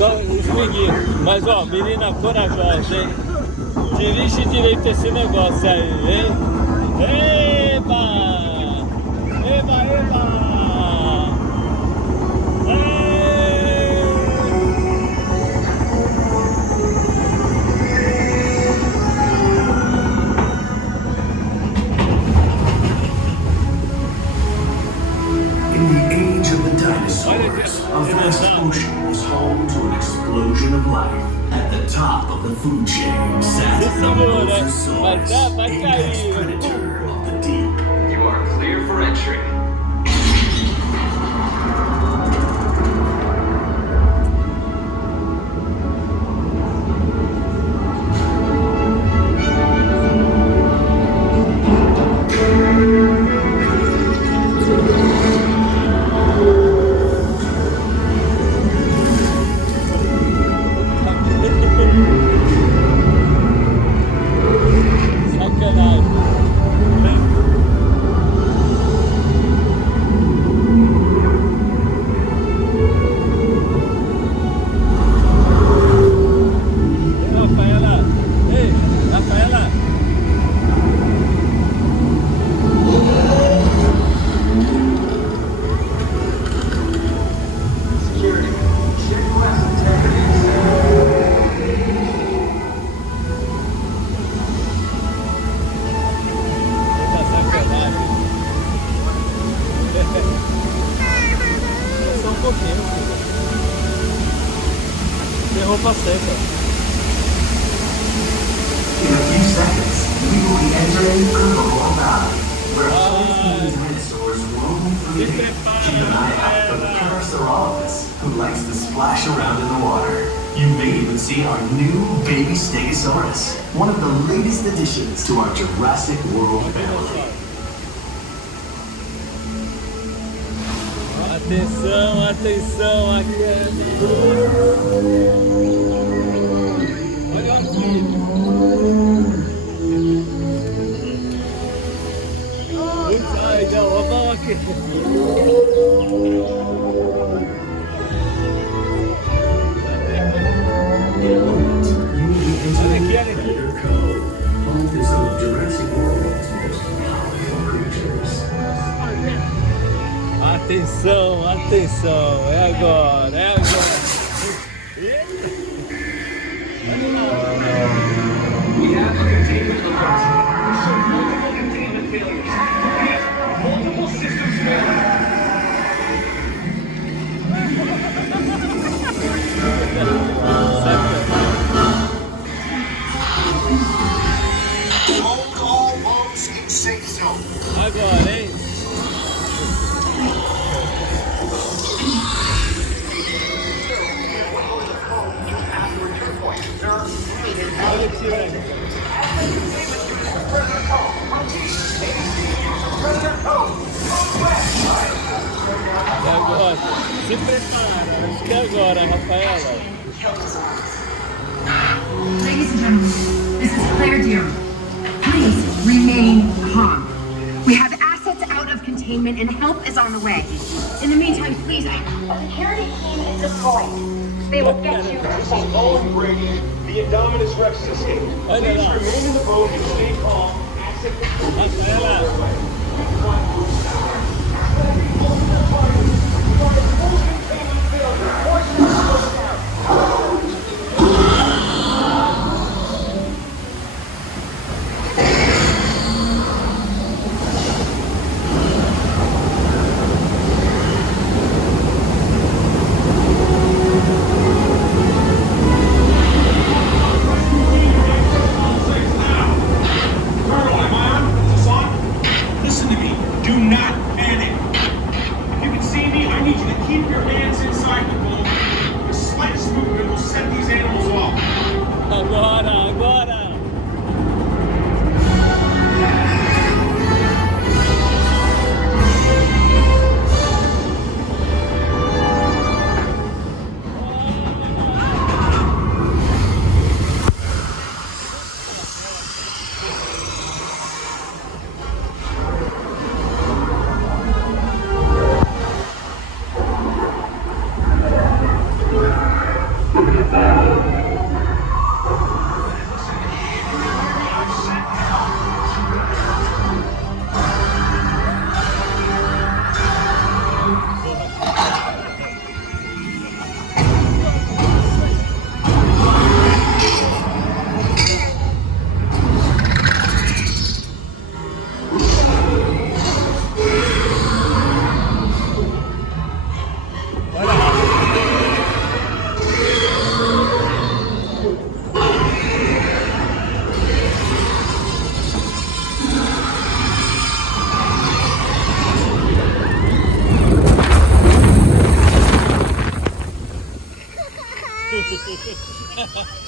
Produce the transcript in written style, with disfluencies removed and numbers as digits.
Só espreguinho. Mas ó, menina corajosa, hein? Dirige direito esse negócio aí, hein? Eba! Eba, eba! In the age of the dinosaurs, a vast ocean was home to an explosion of life. At the top of the food chain sat the Mosasaurus, apex predator of the deep. You are clear for entry. Roupa seca. In a few seconds, we will be entering Herbivore Valley, where tiny dinosaurs roam free. Keep an eye out for the Parasaurolophus, who likes to splash around in the water. You may even see our new baby Stegosaurus, one of the latest additions to our Jurassic World family. Atenção, atenção, aqui é... Olha aqui. Ai, não, vamos aqui. Olha aqui, olha aqui. Home to some of Jurassic World's most powerful creatures. Atenção, atenção, é agora, é agora. We have a containment alert. Multiple containment failures. Multiple systems failure. Hold all boats in safe zone. Agora, hein? Olha aqui, velho. E agora? Se prepara. Acho que é agora, Rafaela. Ladies and gentlemen, this is Claire Deer. Please remain calm. We have assets out of containment and help is on the way. In the meantime, please, A security team is deployed. They will get you to safety. Owen Brady, the Indominus Rex escaped. Olha Please lá. remain in the boat and stay calm. Asset Rafaela. Listen to me. Do not panic. You can see Ha ha ha.